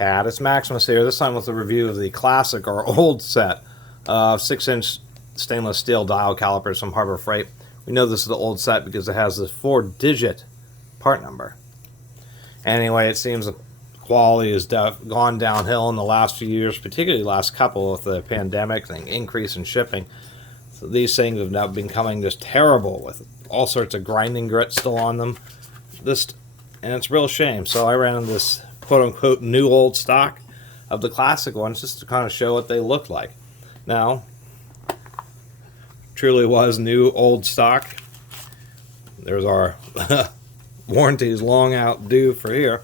Catus, Maximus here, this time with a review of the classic or old set of 6-inch stainless steel dial calipers from Harbor Freight. We know this is the old set because it has this 4-digit part number. Anyway, it seems the quality has gone downhill in the last few years, particularly the last couple with the pandemic and increase in shipping. So these things have now been becoming just terrible with all sorts of grinding grit still on them. And it's a real shame. So I ran this quote-unquote new old stock of the classic ones just to kind of show what they look like. Now, truly was new old stock. There's our warranties long outdue for here.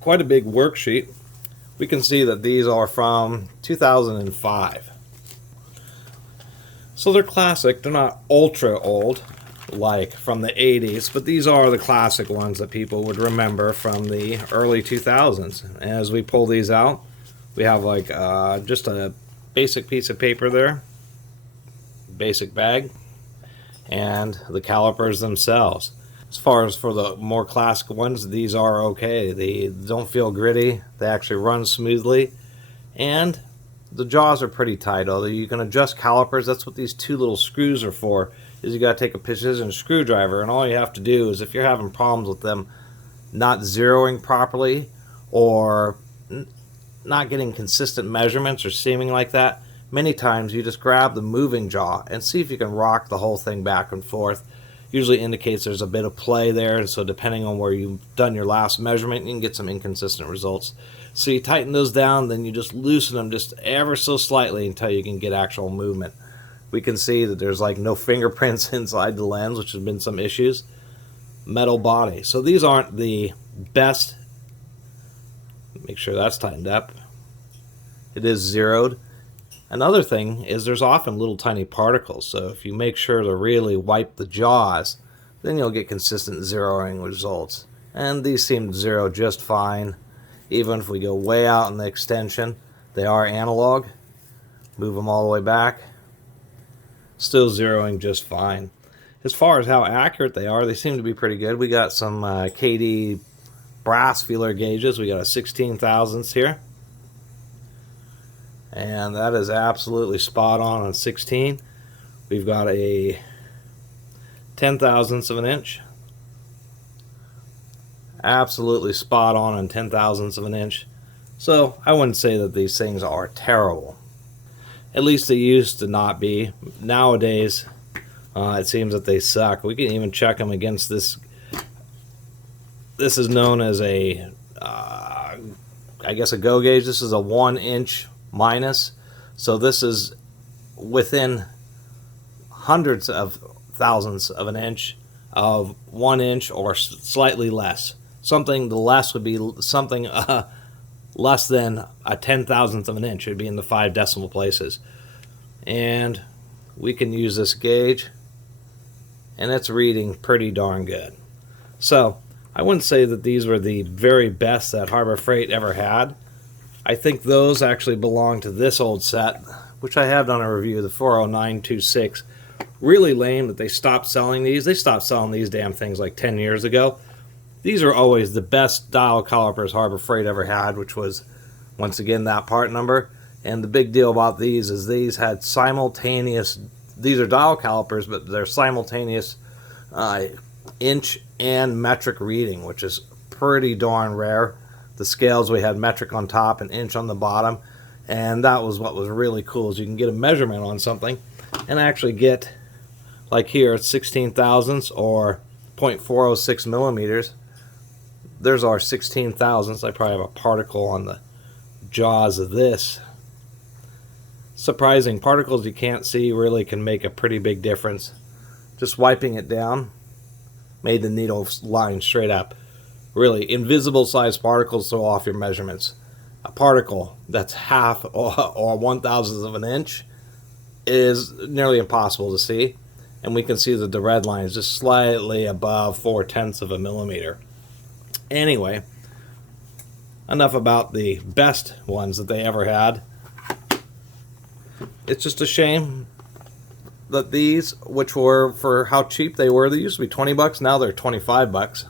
Quite a big worksheet. We can see that these are from 2005. So they're classic. They're not ultra old like from the 80s, but these are the classic ones that people would remember from the early 2000s. As we pull these out, we have like just a basic piece of paper there, basic bag, and the calipers themselves. As far as for the more classic ones, these are okay. They don't feel gritty, they actually run smoothly, and the jaws are pretty tight. Although you can adjust calipers, that's what these two little screws are for, is you got to take a precision screwdriver, and all you have to do is, if you're having problems with them not zeroing properly or not getting consistent measurements or seeming like that, many times you just grab the moving jaw and see if you can rock the whole thing back and forth. Usually indicates there's a bit of play there, and so depending on where you've done your last measurement, you can get some inconsistent results. So you tighten those down, then you just loosen them just ever so slightly until you can get actual movement. We can see that there's like no fingerprints inside the lens, which has been some issues. Metal body. So these aren't the best. Make sure that's tightened up. It is zeroed. Another thing is there's often little tiny particles, so if you make sure to really wipe the jaws, then you'll get consistent zeroing results. And these seem to zero just fine. Even if we go way out in the extension, they are analog. Move them all the way back. Still zeroing just fine. As far as how accurate they are, they seem to be pretty good. We got some KD brass feeler gauges. We got a 16 thousandths here. And that is absolutely spot on 16. We've got a 10 thousandths of an inch. Absolutely spot on 10 thousandths of an inch. So I wouldn't say that these things are terrible. At least they used to not be. Nowadays, it seems that they suck. We can even check them against this. This is known as a, I guess a go gauge. This is a 1 inch minus. So this is within hundreds of thousandths of an inch of 1 inch or slightly less. Something the less would be something less than a 10 thousandth of an inch. It would be in the 5 decimal places. And we can use this gauge, and it's reading pretty darn good. So I wouldn't say that these were the very best that Harbor Freight ever had. I think those actually belong to this old set, which I have done a review, the 40926. Really lame that they stopped selling these. They stopped selling these damn things like 10 years ago. These are always the best dial calipers Harbor Freight ever had, which was, once again, that part number. And the big deal about these is these had simultaneous, these are dial calipers, but they're simultaneous inch and metric reading, which is pretty darn rare. The scales, we had metric on top and inch on the bottom, and that was what was really cool, is you can get a measurement on something and actually get, like here, it's 16 thousandths or 0.406 millimeters. There's our 16 thousandths. I probably have a particle on the jaws of this. Surprising. Particles you can't see really can make a pretty big difference. Just wiping it down made the needle line straight up. Really, invisible sized particles throw off your measurements. A particle that's half or 1/1000th of an inch is nearly impossible to see. And we can see that the red line is just slightly above 0.4 of a millimeter. Anyway, enough about the best ones that they ever had. It's just a shame that these, which were for how cheap they were, they used to be 20 bucks, now they're 25 bucks.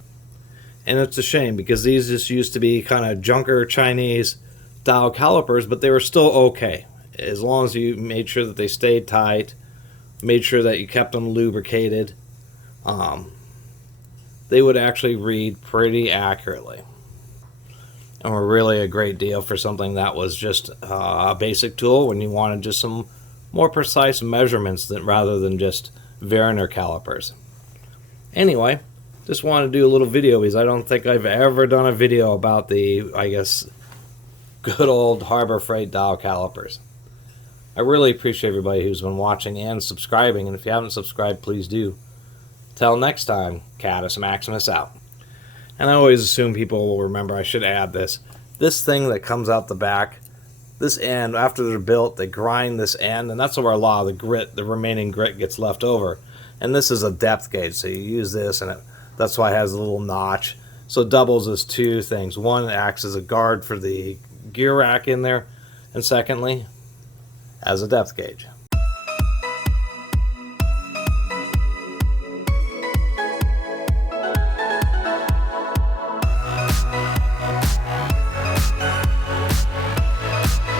And it's a shame because these just used to be kind of junker Chinese dial calipers, but they were still okay. As long as you made sure that they stayed tight, made sure that you kept them lubricated, they would actually read pretty accurately. And were really a great deal for something that was just a basic tool when you wanted just some more precise measurements rather than just Vernier calipers. Anyway, just wanted to do a little video because I don't think I've ever done a video about the, I guess, good old Harbor Freight dial calipers. I really appreciate everybody who's been watching and subscribing, and if you haven't subscribed, please do. Till next time, Catus Maximus out. And I always assume people will remember, I should add this. This thing that comes out the back, this end, after they're built, they grind this end, and that's where a lot of the grit, the remaining grit gets left over. And this is a depth gauge, so you use this, and that's why it has a little notch. So it doubles as two things. One, it acts as a guard for the gear rack in there, and secondly, as a depth gauge.